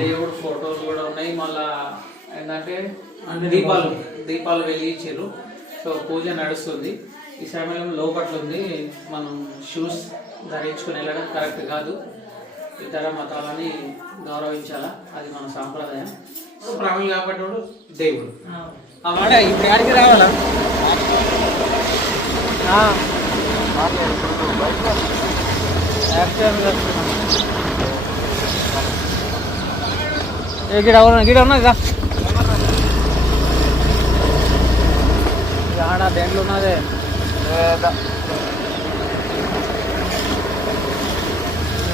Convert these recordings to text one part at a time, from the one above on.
దేవుడు ఫోటోలు కూడా ఉన్నాయి. మళ్ళా ఏంటంటే దీపాలు వెలిగించారు. సో పూజ నడుస్తుంది. ఈ సమయంలో లోపట్ల ఉంది. మనం షూస్ ధరించుకుని వెళ్ళడం కరెక్ట్ కాదు. ఇతర మతాలని గౌరవించాలా, అది మన సాంప్రదాయం. సో ప్రాణులు కాబట్టి దేవుడు మాట ఇప్పుడు ఆడికి రావాలా? గిడ ఉన్నది ఆడ దేంట్లో ఉన్నదే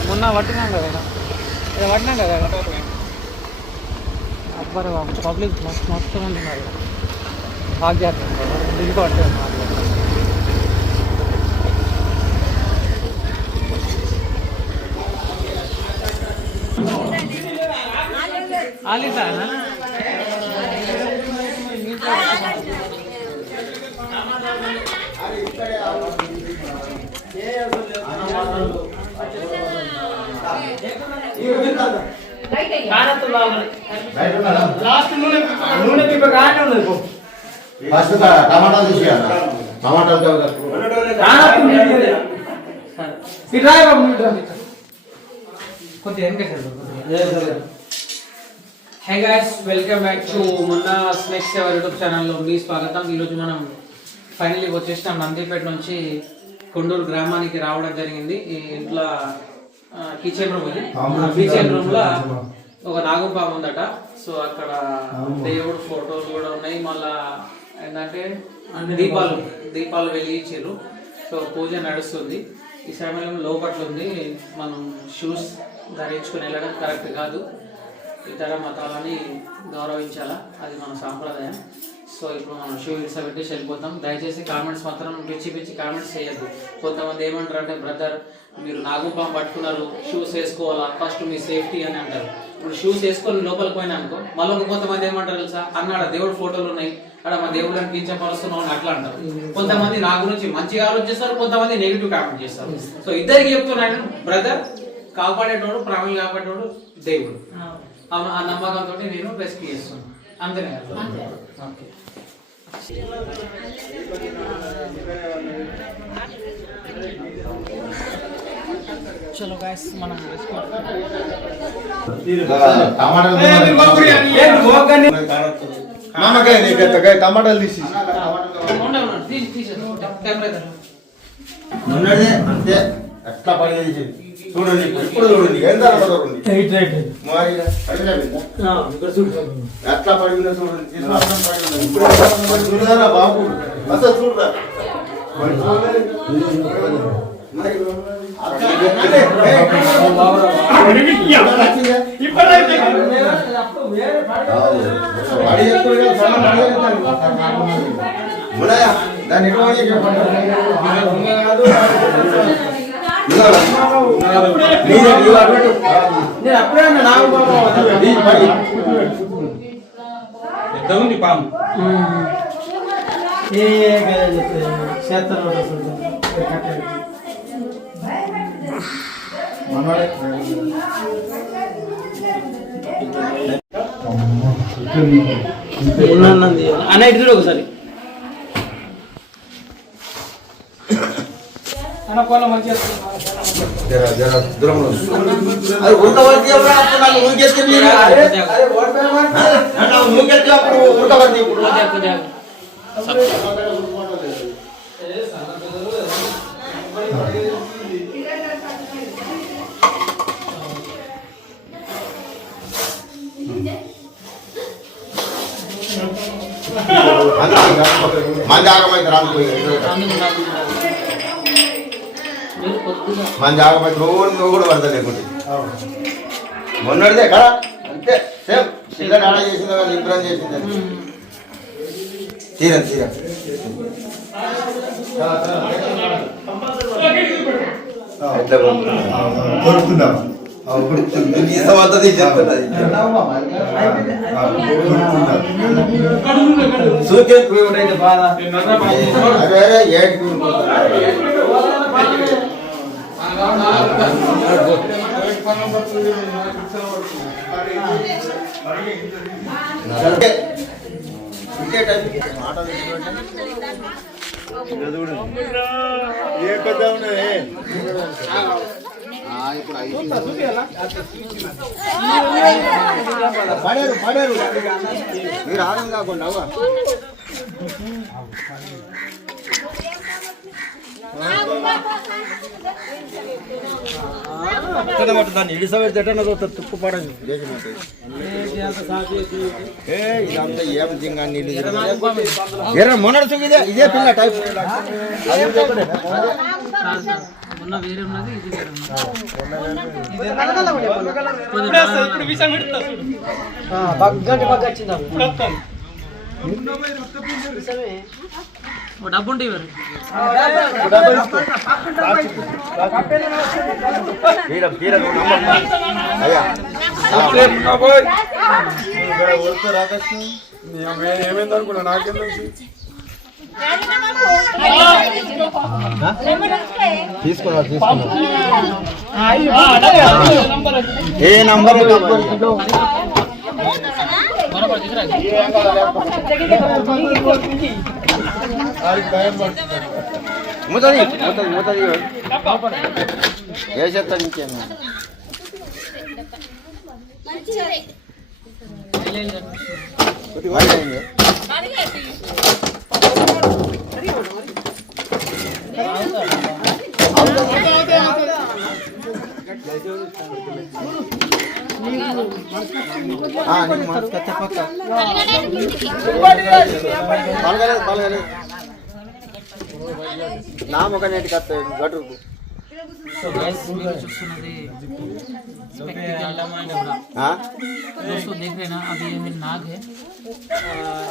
మొన్న పట్టినాం కదా, పట్టినాం కదా. అబ్బరు పబ్లిక్ మొత్తం ఉన్నారు. బాగా చేస్తారు దిగి పడుతుంది. టమాటాలు తీసి hey guys, welcome back to మొన్న స్నాక్స్ ఎవర్ యూట్యూబ్ ఛానల్లో మీ స్వాగతం. ఈరోజు మనం ఫైనల్లీ వచ్చేసాం. నందిపేట నుంచి కొండూరు గ్రామానికి రావడం జరిగింది. ఈ ఇంట్లో కిచెన్ రూమ్, ఇది కిచెన్ రూమ్ లో ఒక నాగపాము ఉందట. సో అక్కడ దేవుడు ఫోటోలు కూడా ఉన్నాయి. మళ్ళా ఏంటంటే దీపాలు వెలిగించారు. సో పూజ నడుస్తుంది. ఈ సమయంలో లోపట్ల ఉంది. మనం షూస్ ధరించుకుని వెళ్ళడం కరెక్ట్ కాదు. ఇతర మతాలని గౌరవించాలా, అది మన సాంప్రదాయం. సో ఇప్పుడు మనం షూ ఇడ్సబెట్టేసి వెళ్ళిపోతాం. దయచేసి కామెంట్స్ మాత్రం పిచ్చి కామెంట్స్ చేయొద్దు. కొంతమంది ఏమంటారు అంటే, బ్రదర్ మీరు నాగుపాము పట్టుకున్నారు, షూస్ వేసుకోవాలా, ఫస్ట్ మీ సేఫ్టీ అని అంటారు. ఇప్పుడు షూస్ వేసుకొని లోపలికి పోయినా అనుకో, మళ్ళీ కొంతమంది ఏమంటారు తెలుసా, అన్నాడ దేవుడు ఫోటోలు ఉన్నాయి, అక్కడ మా దేవుళ్ళని కించపరుస్తున్నావు అని అట్లా అంటారు. కొంతమంది నా గురించి మంచిగా ఆలోచిస్తారు, కొంతమంది నెగిటివ్ కామెంట్ చేస్తారు. సో ఇద్దరికి చెప్తున్నాను, బ్రదర్ కాపాడేటోడు, ప్రాణులు కాపాడేటోడు దేవుడు. ఆ నమ్మకంతో నేను రెస్క్యూ చేస్తున్నాను. అంతేనే ఓకే. చలో గాయ్స్, మనం టమాటాలు తీసి అంతే ఎట్లా పని చూడండి. ఇప్పుడు చూడండి ఎంత ఎట్లా పడినా చూడండి. చూడరా బాబు, అసలు చూడరా. దాన్ని ఉంది పాము అన్న ఇటు ఒకసారి మన జాగ్రత్త రోజు కూడా పడతా లేకుంటే మొన్నటిదే కదా అంతే సేమ్ చిన్న ఆడ చేసింది కదా, ఇబ్బంది చేసింది. తీరం ఎట్లా కొడుతున్నాం సూకే బాధ పడారు మీరు ఆగం కాకుండా దాన్ని ఇడిసబెడితే తుప్పు పడదు ఇదంతా ఏం జింగా నీళ్ళు ఎర్ర మొన్నడు ఇదే ఇదే పిల్ల టైప్ వేరే ఉన్నది ఇది డబ్బు ఉంటే ఏమైంది అనుకున్నా నాకేం తీసుకున్నారు ఏ నంబర్ మూతది ఏ చెప్తాను ఇంకేమో नाम ఒక నేటి కత్త గటుకు సో गाइस మీరు చూస్తున్నది दोस्तों देख रहे हैं ना अभी ये नाग है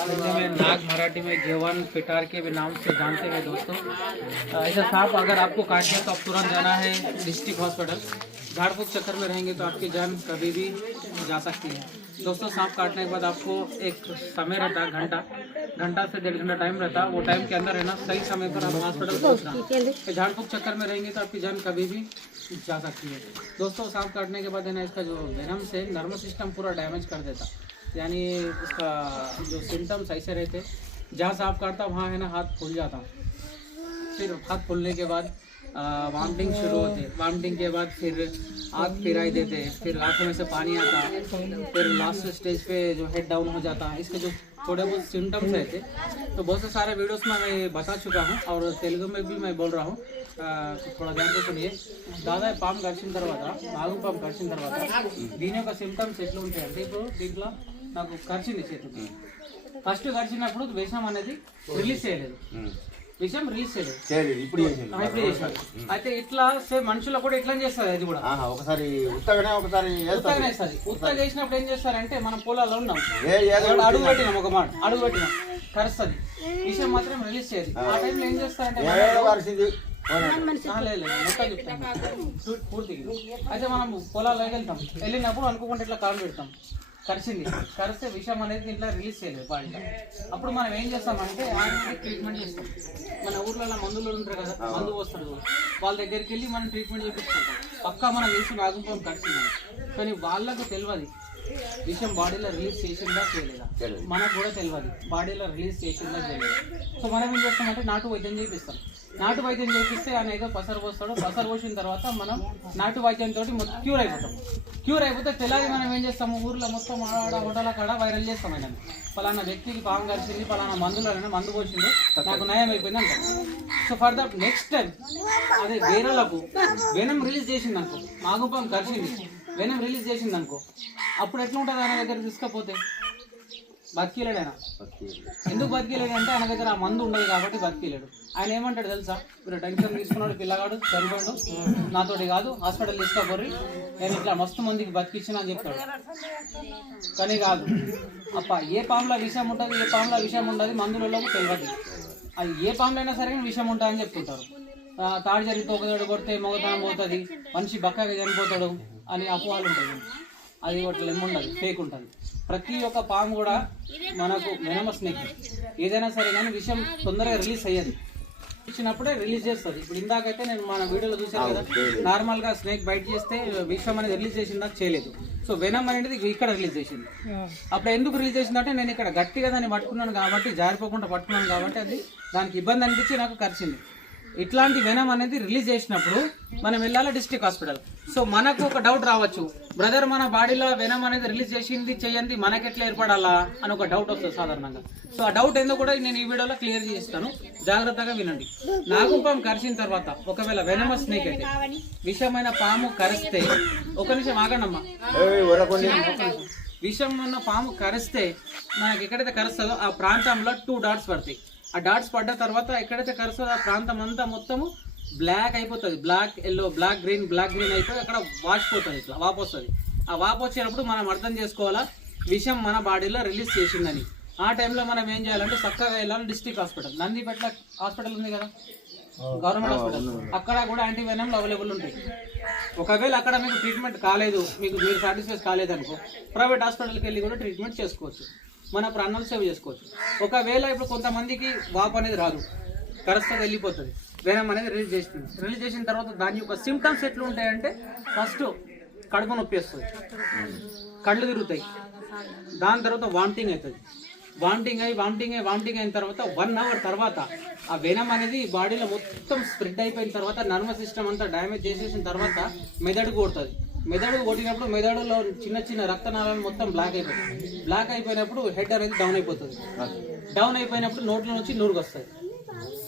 हिंदी में नाग मराठी में जवान पिटार के भी नाम से जानते हैं दोस्तों। ऐसा सांप अगर आपको काट दिया तो आप तुरंत जाना है डिस्ट्रिक्ट हॉस्पिटल। झाड़ फूक चक्कर में रहेंगे तो आपकी जान कभी भी जा सकती है दोस्तों। सांप काटने के बाद आपको एक समय रहता है घंटा से 1.5 घंटा टाइम रहता है। वो टाइम के अंदर है ना सही समय पर आप हॉस्पिटल पहुँचना। झाड़ फूक चक्कर में रहेंगे तो आपकी जान कभी भी जा सकती है दोस्तों। सांप काटने के बाद है ना इसका जो वेनम से नर्वस सिस्टम पूरा डैमेज कर देता, यानी इसका जो सिम्टम्स ऐसे रहते जहाँ सांप काटता वहाँ है ना हाथ फूल जाता। फिर हाथ फूलने के बाद वॉमिटिंग शुरू होती है। वॉमिटिंग के बाद फिर आँख फिराई देते, फिर आँखों में से पानी आता, फिर लास्ट स्टेज पे जो हेड डाउन हो जाता है। इसके जो थोड़े बहुत सिम्टम्स रहते तो बहुत से सारे वीडियोस में मैं बता चुका हूँ और तेलुगु में भी मैं बोल रहा हूँ। थोड़ा ध्यान से सुनिए। दादा पाम గడిచిన తర్వాత నాగు పాము గడిచిన తర్వాత దీని యొక్క సిమ్టమ్స్ ఎట్లా ఉంటాయంటే ఇప్పుడు దీంట్లో నాకు కరిచింది చేతికి ఫస్ట్ కరిచినప్పుడు విషం అనేది రిలీజ్ చేయలేదు, విషయం రిలీజ్ చేయలేదు ఇప్పుడు చేశారు। అయితే ఇట్లా సేమ్ మనుషులు కూడా ఇట్లా చేస్తారు, అది కూడా ఒకసారి ఉత్తగానే ఒకసారి వేస్తుంది। ఉత్తగా వేసినప్పుడు ఏం చేస్తారంటే మనం పొలాల్లో ఉన్నాం, అడుగు పెట్టినాం, ఒక మాట అడుగు పెట్టినాం, కరుస్తుంది, విషయం మాత్రం రిలీజ్ చేయదు। ఆ టైంలో ఏం చేస్తారంటే పూర్తిగా అయితే మనం పొలాల్లోకి వెళ్తాం, వెళ్ళినప్పుడు అనుకోకుండా ఇట్లా కాలు పెడతాం, కరిచింది, కరిస్తే విషయం అనేది ఇట్లా రిలీజ్ చేయలేదు బాడీలో। అప్పుడు మనం ఏం చేస్తామంటే ట్రీట్మెంట్ చేస్తాం। మన ఊర్లలో మందులు ఉంటారు కదా, మందు పోస్తారు, వాళ్ళ దగ్గరికి వెళ్ళి మనం ట్రీట్మెంట్ చేపించుకుంటాం। పక్కా మనం వేసి నాగుపాము కరిచిందని, కానీ వాళ్ళకు తెలియదు విషయం బాడీలో రిలీజ్ చేసిందా చేయలేదా, మనకు కూడా తెలియదు బాడీలో రిలీజ్ చేసిందా చేయలేదా। సో మనం ఏం చేస్తామంటే నాటు వైద్యం చేపిస్తాం। నాటు వైద్యం చేపిస్తే ఆయన ఏదో పసరు పోస్తాడు, పసరు పోసిన తర్వాత మనం నాటు వైద్యంతో క్యూర్ అయిపోతాం। క్యూర్ అయిపోతే తెల్లారి మనం ఏం చేస్తాము, ఊర్లో మొత్తం ఆడ హోటల్ కాడ వైరల్ చేస్తాం। ఆయన పలానా వ్యక్తికి పాము కరిచింది, పలానా మందులైనా మందు పోసింది, నాకు నయం అయిపోయింది అంటాం। So for the next time అదే వేరేలకు వెనం రిలీజ్ చేసింది అనుకో, నాగుపాము కరిచింది వెనం రిలీజ్ చేసింది అనుకో, అప్పుడు ఎట్లా ఉంటుంది ఆయన దగ్గర తీసుకపోతే బతికిలేడు ఆయన। ఎందుకు బతికిలేడు అంటే ఆయన దగ్గర ఆ మందు ఉండదు కాబట్టి బతికిలేడు। ఆయన ఏమంటాడు తెలుసా, మీరు టెన్షన్ తీసుకున్నాడు, పిల్లగాడు చనిపోయాడు, నాతోటి కాదు హాస్పిటల్ తీసుకోపోర్రి, నేను ఇట్లా మస్తు మందికి బతికిచ్చిన అని చెప్తాడు। కానీ కాదు అప్ప, ఏ పాములో విషయం ఉంటుంది, ఏ పాములో విషయం ఉండదు, మందులకు తెలియదు। అది ఏ పాములో అయినా సరే విషయం ఉంటుందని చెప్తుంటారు। తాడు జరిగి తోకదాడు కొడితే మొగతనం పోతుంది, మనిషి బక్కగా చనిపోతాడు అని అపోహలు ఉంటుంది। అది ఒకటి ఏముండదు, ఫేక్ ఉంటుంది। ప్రతి ఒక్క పాము కూడా మనకు వెనమస్ స్నేక్, ఏదైనా సరే కానీ విషయం తొందరగా రిలీజ్ అయ్యేది, ఇచ్చినప్పుడే రిలీజ్ చేస్తుంది. ఇప్పుడు ఇందాకైతే నేను మన వీడియోలో చూసాను కదా, నార్మల్ గా స్నేక్ బైట్ చేస్తే విషం అనేది రిలీజ్ చేసిందా, చేయలేదు. సో వెనమ్ అనేది ఇక్కడ రిలీజ్ చేసింది. అప్పుడు ఎందుకు రిలీజ్ చేసిందంటే నేను ఇక్కడ గట్టిగా దాన్ని పట్టుకున్నాను కాబట్టి, జారిపోకుండా పట్టుకున్నాను కాబట్టి అది దానికి ఇబ్బంది అనిపించి నాకు కరిచింది. ఇట్లాంటి వెనమ్ అనేది రిలీజ్ చేసినప్పుడు మనం వెళ్ళాలి డిస్ట్రిక్ట్ హాస్పిటల్. సో మనకు ఒక డౌట్ రావచ్చు, బ్రదర్ మన బాడీలో వెనమ్ అనేది రిలీజ్ చేసింది చెయ్యండి మనకెట్లా ఏర్పడాలా అని ఒక డౌట్ వస్తుంది సాధారణంగా. సో ఆ డౌట్ ఏందో కూడా నేను ఈ వీడియోలో క్లియర్ చేస్తాను, జాగ్రత్తగా వినండి. నాగుపాము కరిచిన తర్వాత ఒకవేళ వెనమస్ స్నేక్ అయితే, విషమైన పాము కరిస్తే, ఒక నిమిషం ఆగండమ్మా, విషం ఉన్న పాము కరిస్తే మనకి ఎక్కడైతే కరుస్తుందో ఆ ప్రాంతంలో 2 డాట్స్ పడతాయి. ఆ డాట్స్ పడ్డ తర్వాత ఎక్కడైతే కరుస్తుందో ఆ ప్రాంతం అంతా మొత్తము బ్లాక్ అయిపోతుంది. బ్లాక్ ఎల్లో, బ్లాక్ గ్రీన్ అయిపోయి అక్కడ వాచిపోతుంది, ఇట్లా వాపు వస్తుంది. ఆ వాపు వచ్చినప్పుడు మనం అర్థం చేసుకోవాలా విషం మన బాడీలో రిలీజ్ చేసిందని. ఆ టైంలో మనం ఏం చేయాలంటే చక్కగా వెళ్ళాలి డిస్ట్రిక్ట్ హాస్పిటల్. నందిపేట హాస్పిటల్ ఉంది కదా, గవర్నమెంట్ హాస్పిటల్, అక్కడ కూడా యాంటీవెనమ్లు అవైలబుల్ ఉంటాయి. ఒకవేళ అక్కడ మీకు ట్రీట్మెంట్ కాలేదు, మీరు సాటిస్ఫై కాలేదనుకో, ప్రైవేట్ హాస్పిటల్కి వెళ్ళి కూడా ట్రీట్మెంట్ చేసుకోవచ్చు, మన ప్రాణాలు సేవ్ చేసుకోవచ్చు. ఒకవేళ ఇప్పుడు కొంతమందికి వాపు అనేది రాదు, కరస్తా వెళ్ళిపోతుంది, వెనమ్ అనేది రిలీజ్ చేస్తుంది. రిలీజ్ చేసిన తర్వాత దాని యొక్క సిమ్టమ్స్ ఎట్లా ఉంటాయంటే, ఫస్ట్ కడుపు నొప్పి వస్తుంది, కళ్ళు తిరుగుతాయి, దాని తర్వాత వామిటింగ్ అవుతుంది. వామిటింగ్ అయిన తర్వాత 1 అవర్ తర్వాత ఆ వెనమ్ అనేది బాడీలో మొత్తం స్ప్రెడ్ అయిపోయిన తర్వాత నర్వస్ సిస్టమ్ అంతా డ్యామేజ్ చేసేసిన తర్వాత మెదడు కొడుతుంది. మెదడు కొట్టినప్పుడు మెదడులో చిన్న చిన్న రక్తనాళాలు మొత్తం బ్లాక్ అయిపోతుంది. బ్లాక్ అయిపోయినప్పుడు హెడ్ అనేది డౌన్ అయిపోతుంది. డౌన్ అయిపోయినప్పుడు నోట్ల నుంచి నూరుకు వస్తుంది.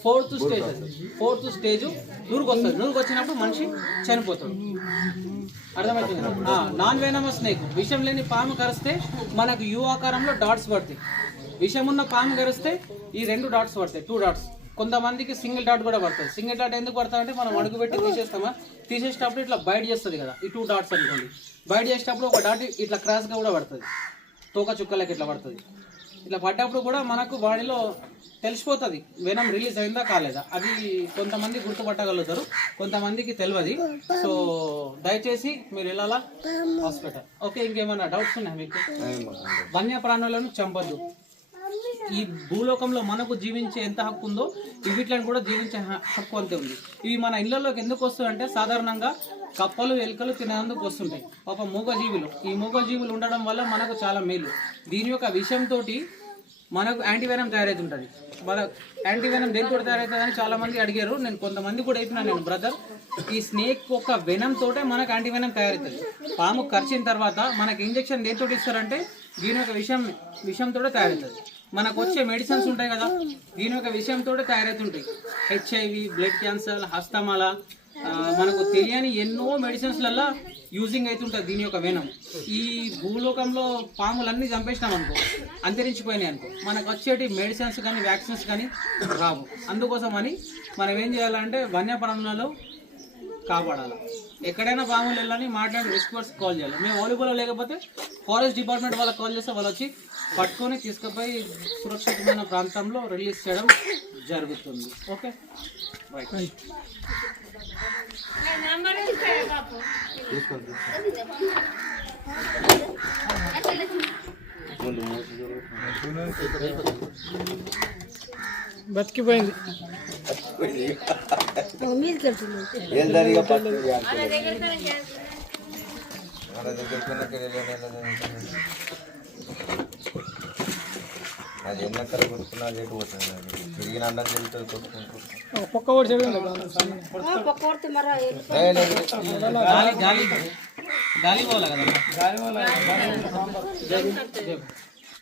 ఫోర్త్ స్టేజ్ నూరుకు వస్తుంది. నూరుకు వచ్చినప్పుడు మనిషి చనిపోతాడు. అర్థమవుతుంది. నాన్ వెనమస్ స్నేక్, విషం లేని పాము కరిస్తే మనకు యూ ఆకారంలో డాట్స్ పడతాయి. విషం ఉన్న పాము కరిస్తే ఈ 2 డాట్స్ పడతాయి, 2 డాట్స్. కొంతమందికి సింగిల్ డాట్ కూడా పడుతుంది. సింగిల్ డాట్ ఎందుకు పడతామంటే మనం అడుగు పెట్టి తీసేస్తామా, తీసేటప్పుడు ఇట్లా బయట చేస్తుంది కదా, ఈ 2 డాట్స్ అనుకోండి. బయట చేసేటప్పుడు ఒక డాట్ ఇట్లా క్రాస్గా కూడా పడుతుంది, తోక చుక్కలకి ఇట్లా పడుతుంది. ఇట్లా పడ్డప్పుడు కూడా మనకు బాడీలో తెలిసిపోతుంది వెనమ్ రిలీజ్ అయిందా కాలేదా. అది కొంతమంది గుర్తుపట్టగలుగుతారు, కొంతమందికి తెలియదు. సో దయచేసి మీరు వెళ్ళాలా హాస్పిటల్. ఓకే, ఇంకేమైనా డౌట్స్ ఉన్నాయా మీకు? వన్యప్రాణులను చంపద్దు. ఈ భూలోకంలో మనకు జీవించే ఎంత హక్కు ఉందో వీటిని కూడా జీవించే హక్కు అంతే ఉంది. ఇవి మన ఇళ్లలోకి ఎందుకు వస్తాయంటే సాధారణంగా కప్పలు, ఎలుకలు తినేందుకు వస్తుంటాయి. ఒక మూగజీవులు, ఈ మూగజీవులు ఉండడం వల్ల మనకు చాలా మేలు. దీని యొక్క విషయంతో మనకు యాంటీవెనమ్ తయారవుతుంటుంది. మన యాంటీవెనమ్ దేనితో తయారవుతుందని చాలా మంది అడిగారు. నేను కొంతమంది కూడా అయిపోయినాను, నేను బ్రదర్ ఈ స్నేక్ ఒక వెనమ్ తోటే మనకు యాంటీవెనమ్ తయారవుతుంది. పాము కరిచిన తర్వాత మనకు ఇంజెక్షన్ దేనితో ఇస్తారంటే దీని యొక్క విషయంతో తయారవుతుంది. మనకు వచ్చే మెడిసిన్స్ ఉంటాయి కదా, దీని యొక్క విషయంతో తయారవుతుంటాయి. HIV, బ్లడ్ క్యాన్సర్, హస్తమాల, మనకు తెలియని ఎన్నో మెడిసిన్స్లలో యూజింగ్ అవుతుంటుంది దీని యొక్క వెనమ్. ఈ భూలోకంలో పాములన్నీ చంపేసినాం అనుకో, అంతరించిపోయినాయి అనుకో, మనకు వచ్చేటి మెడిసిన్స్ కానీ వ్యాక్సిన్స్ కానీ రావు. అందుకోసం అని మనం ఏం చేయాలంటే వన్యప్రాణులలో కాపాడాలి. ఎక్కడైనా పాములు వెళ్ళని మాట్లాడి రెస్క్యూర్స్ కాల్ చేయాలి. మేము అవైలబుల్లో లేకపోతే ఫారెస్ట్ డిపార్ట్మెంట్ వాళ్ళకి కాల్ చేస్తే వాళ్ళు వచ్చి పట్టుకొని తీసుకుపోయి సురక్షితమైన ప్రాంతంలో రిలీజ్ చేయడం జరుగుతుంది. Okay, right. బతికిపోయింది. అది ఎన్నక్కడ కొట్టుకున్నా లేటు పోతుంది. తిరిగిన అన్నం తిరుగుతుంది కొట్టుకుంటూ. గాలి పోవాలి కదా.